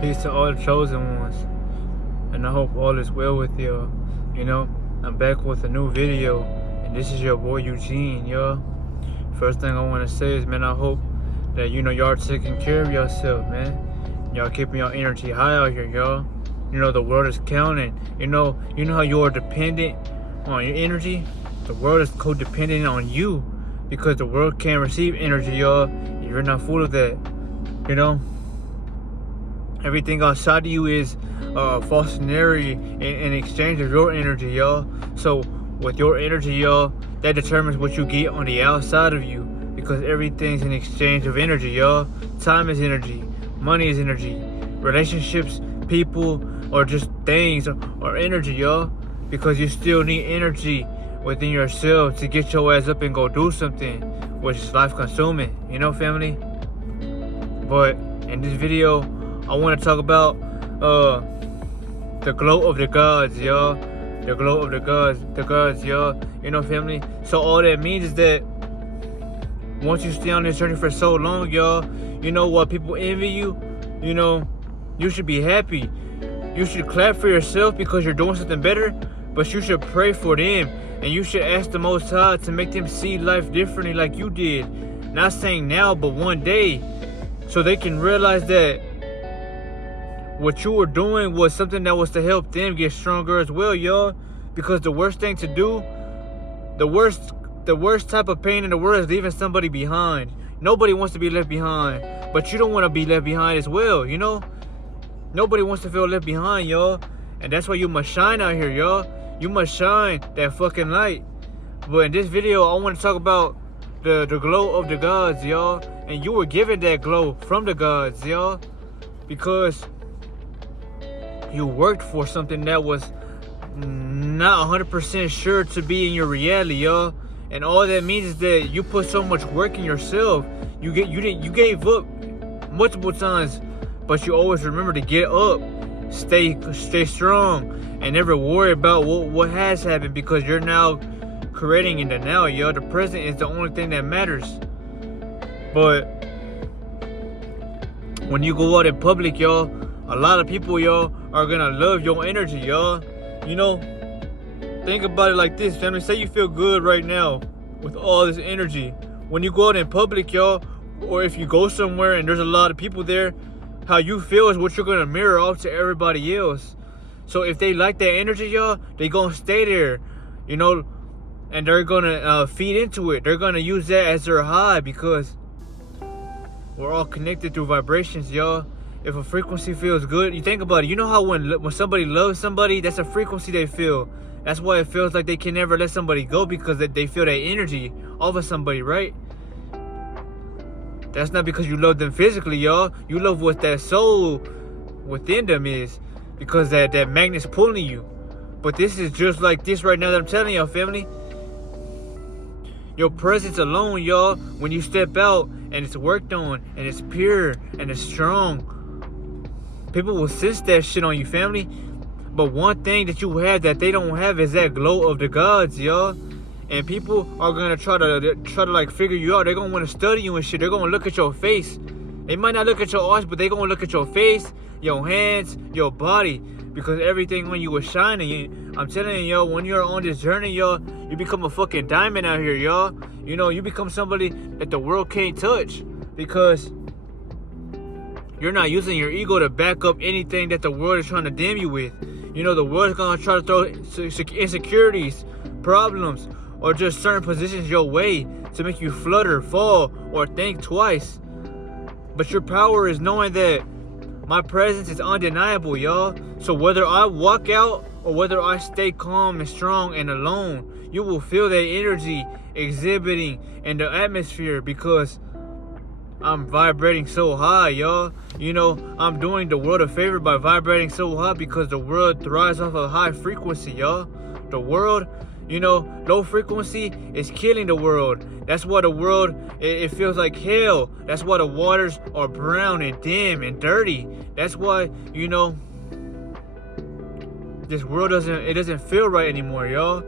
Peace to all the chosen ones. And I hope all is well with y'all. I'm back with a new video. And this is your boy Eugene, y'all. First thing I want to say is, man, I hope that, y'all taking care of yourself, man. Y'all keeping your energy high out here, y'all. The world is counting. You know how you are dependent on your energy? The world is codependent on you. Because the world can't receive energy, y'all. You're not full of that. Everything outside of you is false scenario in exchange of your energy, y'all. So with your energy, y'all, that determines what you get on the outside of you. Because everything's in exchange of energy, y'all. Time is energy. Money is energy. Relationships, people, or just things are energy, y'all. Because you still need energy within yourself to get your ass up and go do something, which is life consuming, family. But in this video, I want to talk about the glow of the gods, y'all. The glow of the gods, y'all. Family. So all that means is that once you stay on this journey for so long, y'all, what people envy you, you should be happy. You should clap for yourself because you're doing something better, but you should pray for them. And you should ask the Most High to make them see life differently like you did. Not saying now, but one day. So they can realize that what you were doing was something that was to help them get stronger as well, y'all. Because the worst thing to do, the worst type of pain in the world is leaving somebody behind. Nobody wants to be left behind. But you don't want to be left behind as well, Nobody wants to feel left behind, y'all. And that's why you must shine out here, y'all. You must shine that fucking light. But in this video, I want to talk about the glow of the gods, y'all. And you were given that glow from the gods, y'all. Because you worked for something that was not 100% sure to be in your reality, y'all. And all that means is that you put so much work in yourself. You gave up multiple times, but you always remember to get up, stay strong, and never worry about what has happened, because you're now creating in the now, y'all. The present is the only thing that matters. But when you go out in public, y'all, a lot of people, y'all, are gonna love your energy, y'all. Think about it like this, family. Say you feel good right now with all this energy. When you go out in public, y'all, or if you go somewhere and there's a lot of people there, how you feel is what you're gonna mirror off to everybody else. So if they like that energy, y'all, they gonna stay there, and they're gonna feed into it. They're gonna use that as their high, because we're all connected through vibrations, y'all. If a frequency feels good, you think about it. You know how when somebody loves somebody, that's a frequency they feel. That's why it feels like they can never let somebody go, because they feel that energy off of somebody, right? That's not because you love them physically, y'all. You love what that soul within them is, because that magnet's pulling you. But this is just like this right now that I'm telling y'all, family. Your presence alone, y'all, when you step out and it's worked on and it's pure and it's strong, people will sense that shit on you, family. But one thing that you have that they don't have is that glow of the gods, y'all. And people are gonna try to like figure you out. They're gonna want to study you and shit. They're gonna look at your face. They might not look at your eyes, but they're gonna look at your face, your hands, your body. Because everything when you were shining, I'm telling you, y'all, when you're on this journey, y'all, you become a fucking diamond out here, y'all. You become somebody that the world can't touch. Because you're not using your ego to back up anything that the world is trying to dim you with. The world's gonna try to throw insecurities, problems, or just certain positions your way to make you flutter, fall, or think twice. But your power is knowing that my presence is undeniable, y'all. So whether I walk out or whether I stay calm and strong and alone, you will feel that energy exhibiting in the atmosphere, because I'm vibrating so high, y'all. I'm doing the world a favor by vibrating so high, because the world thrives off of high frequency, y'all. The world, low frequency is killing the world. That's why the world, it feels like hell. That's why the waters are brown and dim and dirty. That's why, this world doesn't feel right anymore, y'all.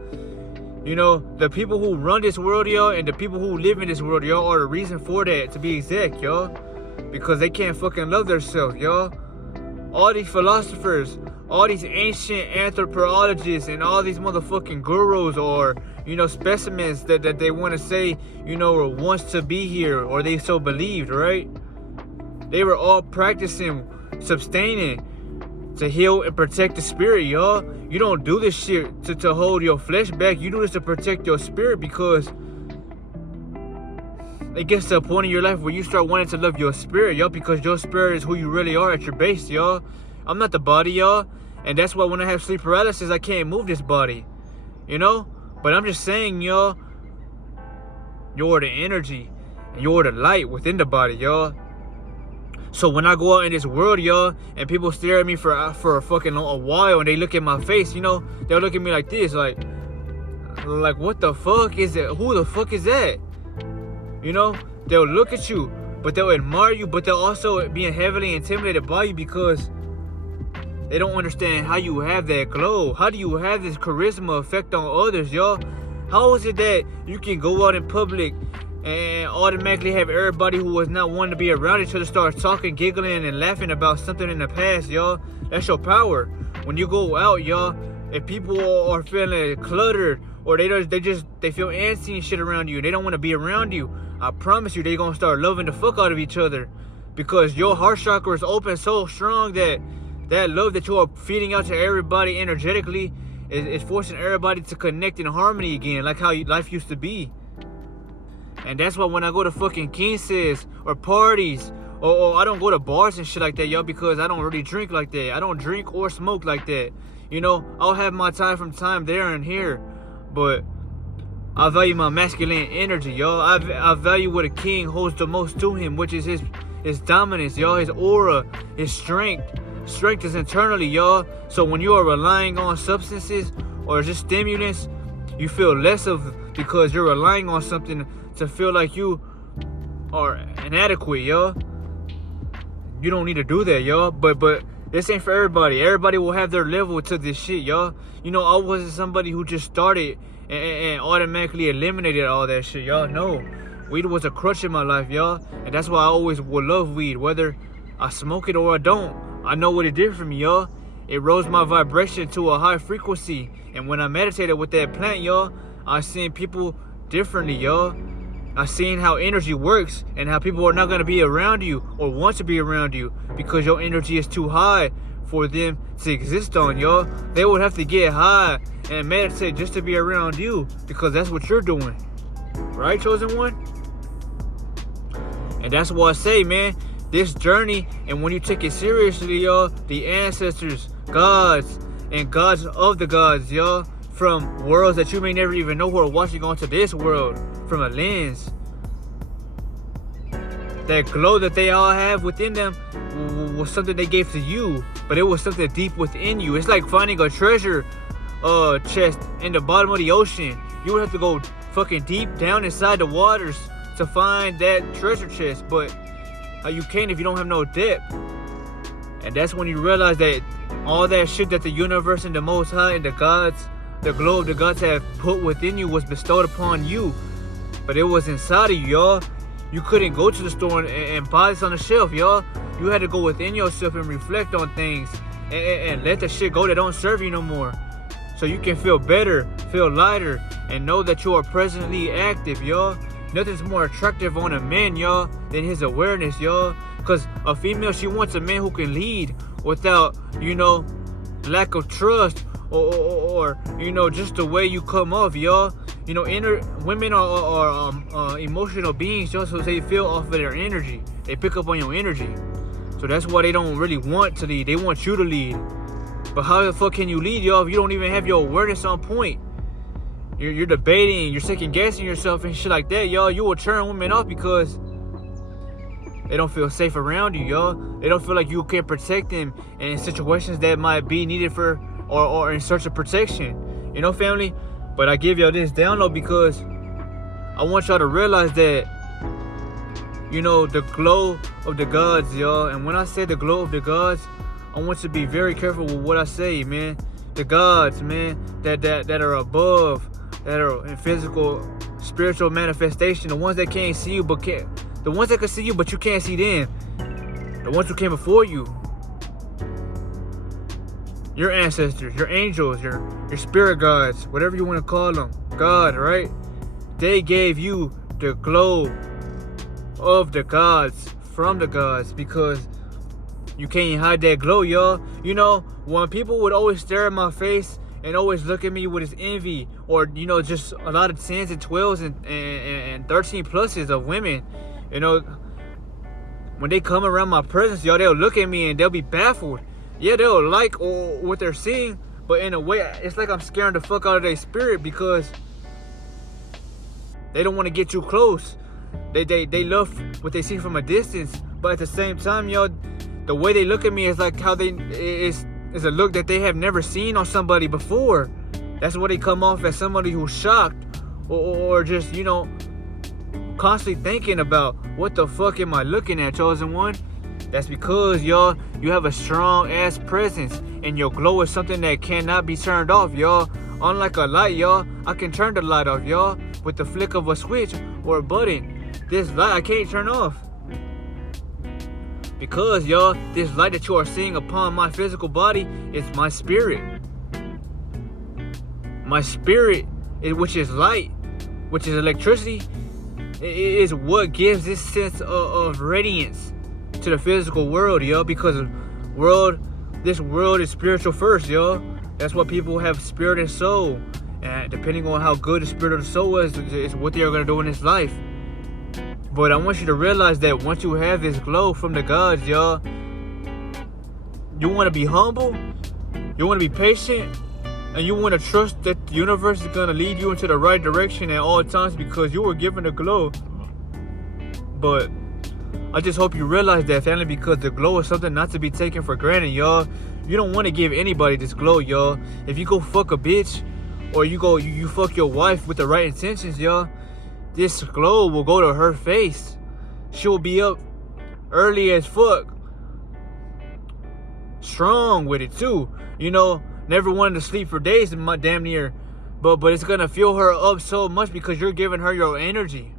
The people who run this world, y'all, and the people who live in this world, y'all, are the reason for that, to be exact, y'all. Because they can't fucking love themselves, y'all. all these philosophers, all these ancient anthropologists, and all these motherfucking gurus or, specimens that they want to say, wants to be here, or they so believed, right? They were all practicing, sustaining, to heal and protect the spirit, y'all. You don't do this shit to hold your flesh back. You do this to protect your spirit, because it gets to a point in your life where you start wanting to love your spirit, y'all, because your spirit is who you really are at your base, y'all. I'm not the body, y'all. And that's why when I have sleep paralysis, I can't move this body, But I'm just saying, y'all, you're the energy and you're the light within the body, y'all. So when I go out in this world, y'all, and people stare at me for a fucking a while, and they look at my face, they'll look at me like this, like what the fuck is it? Who the fuck is that? They'll look at you, but they'll admire you, but they'll also be heavily intimidated by you, because they don't understand how you have that glow. How do you have this charisma effect on others, y'all? How is it that you can go out in public and automatically have everybody who was not wanting to be around each other start talking, giggling, and laughing about something in the past, y'all? That's your power. When you go out, y'all, if people are feeling cluttered, or they feel antsy and shit around you, and they don't want to be around you, I promise you, they're gonna start loving the fuck out of each other, because your heart chakra is open so strong that love that you are feeding out to everybody energetically is forcing everybody to connect in harmony again, like how life used to be. And that's why when I go to fucking quinces or parties, or I don't go to bars and shit like that, y'all, because I don't really drink like that. I don't drink or smoke like that. I'll have my time from time there and here, but I value my masculine energy, y'all. I value what a king holds the most to him, which is his dominance, y'all, his aura, his strength. Strength is internally, y'all. So when you are relying on substances or just stimulants, you feel less of, because you're relying on something to feel like you are inadequate, y'all. You don't need to do that, y'all. But this ain't for everybody. Everybody will have their level to this shit, y'all. I wasn't somebody who just started and automatically eliminated all that shit, y'all. No. Weed was a crutch in my life, y'all. And that's why I always will love weed, whether I smoke it or I don't. I know what it did for me, y'all. It rose my vibration to a high frequency. And when I meditated with that plant, y'all, I seen people differently, y'all. I seen how energy works, and how people are not going to be around you or want to be around you because your energy is too high for them to exist on, y'all. They would have to get high and meditate just to be around you, because that's what you're doing. Right, chosen one? And that's why I say, man, this journey, and when you take it seriously, y'all, the ancestors, gods, and gods of the gods, y'all, from worlds that you may never even know who are watching onto this world from a lens. That glow that they all have within them was something they gave to you, but it was something deep within you. It's like finding a treasure chest in the bottom of the ocean. You would have to go fucking deep down inside the waters to find that treasure chest, but you can't if you don't have no depth. And that's when you realize that all that shit that the universe and the Most High and the gods, the glow of the gods have put within you was bestowed upon you, but it was inside of you, y'all. You couldn't go to the store and buy this on the shelf, y'all. You had to go within yourself and reflect on things and let the shit go that don't serve you no more, so you can feel better, feel lighter, and know that you are presently active, y'all. Nothing's more attractive on a man, y'all, than his awareness, y'all. Because a female, she wants a man who can lead without, lack of trust or just the way you come off, y'all. Women are emotional beings, y'all, so they feel off of their energy. They pick up on your energy. So that's why they don't really want to lead. They want you to lead. But how the fuck can you lead, y'all, if you don't even have your awareness on point? You're debating, you're second guessing yourself and shit like that, y'all. You will turn women off because they don't feel safe around you, y'all. They don't feel like you can protect them in situations that might be needed for or in search of protection. Family? But I give y'all this download because I want y'all to realize that, the glow of the gods, y'all. And when I say the glow of the gods, I want you to be very careful with what I say, man. The gods, man, that are above, that are in physical, spiritual manifestation, the ones that can't see you, the ones that can see you, but you can't see them, the ones who came before you. your ancestors, your angels, your spirit gods, whatever you want to call them, God, right? They gave you the glow of the gods, from the gods, because you can't hide that glow, y'all. You know, when people would always stare at my face and always look at me with this envy, or, you know, just a lot of 10s and 12s and 13 pluses of women, you know, when they come around my presence, y'all, they'll look at me and they'll be baffled. Yeah, they'll like what they're seeing, but in a way, it's like I'm scaring the fuck out of their spirit, because they don't want to get too close. They love what they see from a distance, but at the same time, y'all, the way they look at me is like how is a look that they have never seen on somebody before. That's why they come off as somebody who's shocked, or just, you know, constantly thinking about, what the fuck am I looking at, chosen one? That's because, y'all, you have a strong ass presence, and your glow is something that cannot be turned off, y'all. Unlike a light, y'all, I can turn the light off, y'all, with the flick of a switch or a button. This light I can't turn off, because, y'all, this light that you are seeing upon my physical body is my spirit. My spirit, which is light, which is electricity, is what gives this sense of radiance to the physical world, y'all. Because this world is spiritual first, y'all. That's why people have spirit and soul, and depending on how good the spirit of the soul is what they are going to do in this life. But I want you to realize that once you have this glow from the gods, y'all, you want to be humble, you want to be patient, and you want to trust that the universe is going to lead you into the right direction at all times, because you were given the glow. But I just hope you realize that, family, because the glow is something not to be taken for granted, y'all. You don't want to give anybody this glow, y'all. If you go fuck a bitch, or you fuck your wife with the right intentions, y'all, this glow will go to her face. She will be up early as fuck, strong with it too. You know, never wanted to sleep for days in my damn near, but it's gonna fill her up so much because you're giving her your energy.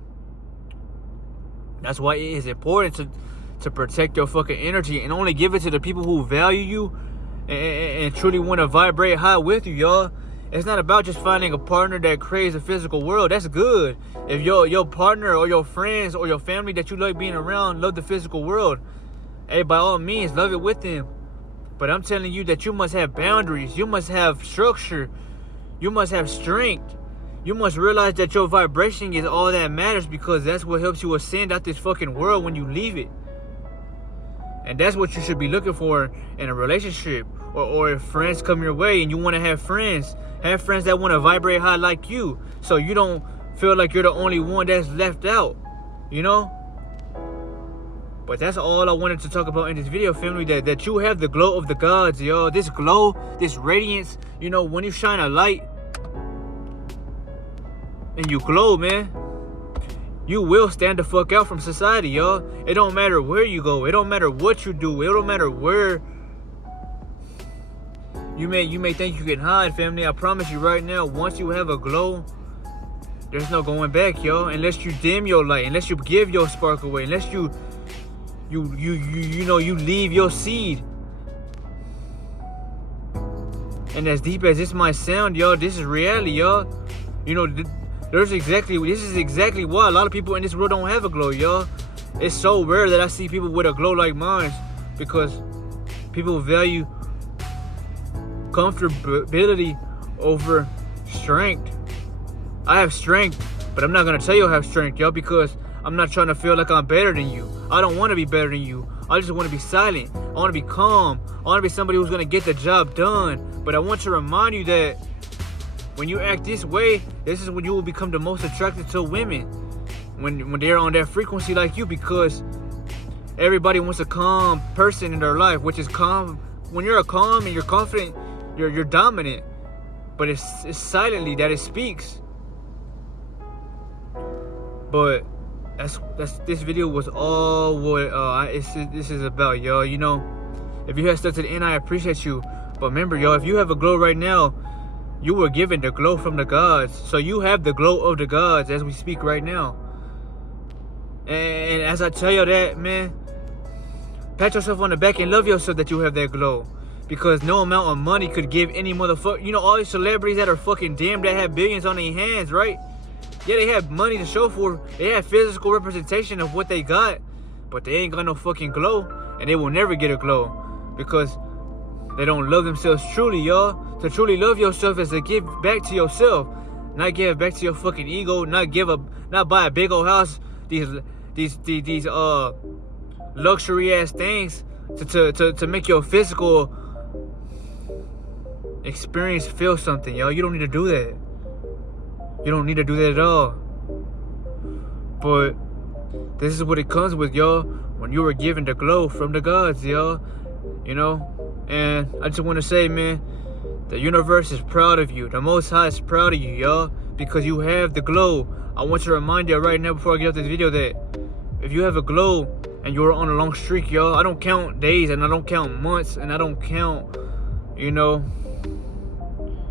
That's why it is important to protect your fucking energy and only give it to the people who value you and truly want to vibrate high with you, y'all. It's not about just finding a partner that craves the physical world. That's good. If your partner or your friends or your family that you like being around love the physical world, hey, by all means, love it with them. But I'm telling you that you must have boundaries. You must have structure. You must have strength. You must realize that your vibration is all that matters, because that's what helps you ascend out this fucking world when you leave it. And that's what you should be looking for in a relationship, or if friends come your way and you want to have friends that want to vibrate high like you, so you don't feel like you're the only one that's left out, you know. But that's all I wanted to talk about in this video, family, that you have the glow of the gods, y'all. This glow, this radiance, you know, when you shine a light and you glow, man, you will stand the fuck out from society, y'all. It don't matter where you go. It don't matter what you do. It don't matter where you may think you can hide, family. I promise you right now, once you have a glow, there's no going back, y'all. Unless you dim your light, unless you give your spark away, unless you leave your seed. And as deep as this might sound, y'all, this is reality, y'all. You know, this is exactly why a lot of people in this world don't have a glow, y'all. It's so rare that I see people with a glow like mine, because people value comfortability over strength. I have strength, but I'm not gonna tell you I have strength, y'all, because I'm not trying to feel like I'm better than you. I don't want to be better than you. I just want to be silent. I want to be calm. I want to be somebody who's gonna get the job done. But I want to remind you that when you act this way, this is when you will become the most attracted to women, when they're on that frequency like you, because everybody wants a calm person in their life, which is calm. When you're calm and you're confident, you're dominant, but it's silently that it speaks. But that's this video was all what this is about, y'all. You know, if you have stuck to the end, I appreciate you. But remember, y'all, if you have a glow right now, you were given the glow from the gods. So you have the glow of the gods as we speak right now. And as I tell you that, man, pat yourself on the back and love yourself that you have that glow. Because no amount of money could give any motherfucker. You know, all these celebrities that are fucking damn that have billions on their hands, right? Yeah, they have money to show for. They have physical representation of what they got. But they ain't got no fucking glow. And they will never get a glow. Because they don't love themselves truly, y'all. To truly love yourself is to give back to yourself. Not give back to your fucking ego. Not buy a big old house. These luxury ass things to make your physical experience feel something, yo. You don't need to do that. You don't need to do that at all. But this is what it comes with, y'all. When you were given the glow from the gods, y'all. You know? And I just want to say, man, the universe is proud of you. The Most High is proud of you, y'all. Because you have the glow. I want to remind you right now before I get off this video that if you have a glow and you're on a long streak, y'all, I don't count days and I don't count months and I don't count, you know,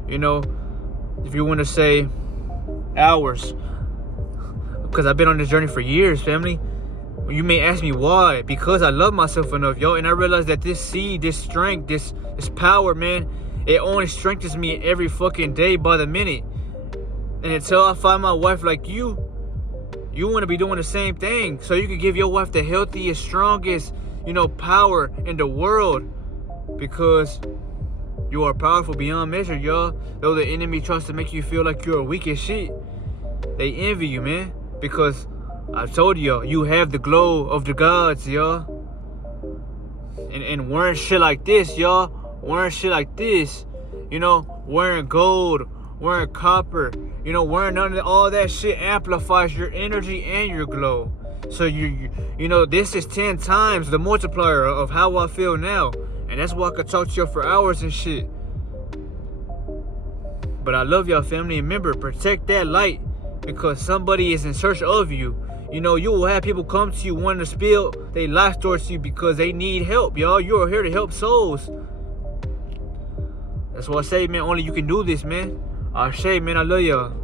if you want to say hours. Because I've been on this journey for years, family. You may ask me why. Because I love myself enough, yo. And I realize that this seed, this strength, this power, man, it only strengthens me every fucking day by the minute. And until I find my wife like you want to be doing the same thing. So you can give your wife the healthiest, strongest, power in the world. Because you are powerful beyond measure, y'all. Though the enemy tries to make you feel like you're weak as shit, they envy you, man. Because I told y'all, you have the glow of the gods, y'all. And wearing shit like this, y'all. Wearing shit like this. Wearing gold, wearing copper. Wearing none of all that shit amplifies your energy and your glow. So this is 10 times the multiplier of how I feel now. And that's why I could talk to you for hours and shit. But I love y'all, family. And remember, protect that light. Because somebody is in search of you. You will have people come to you wanting to spill their life towards you because they need help, y'all. You are here to help souls. That's why I say, man, only you can do this, man. I say, man, I love y'all.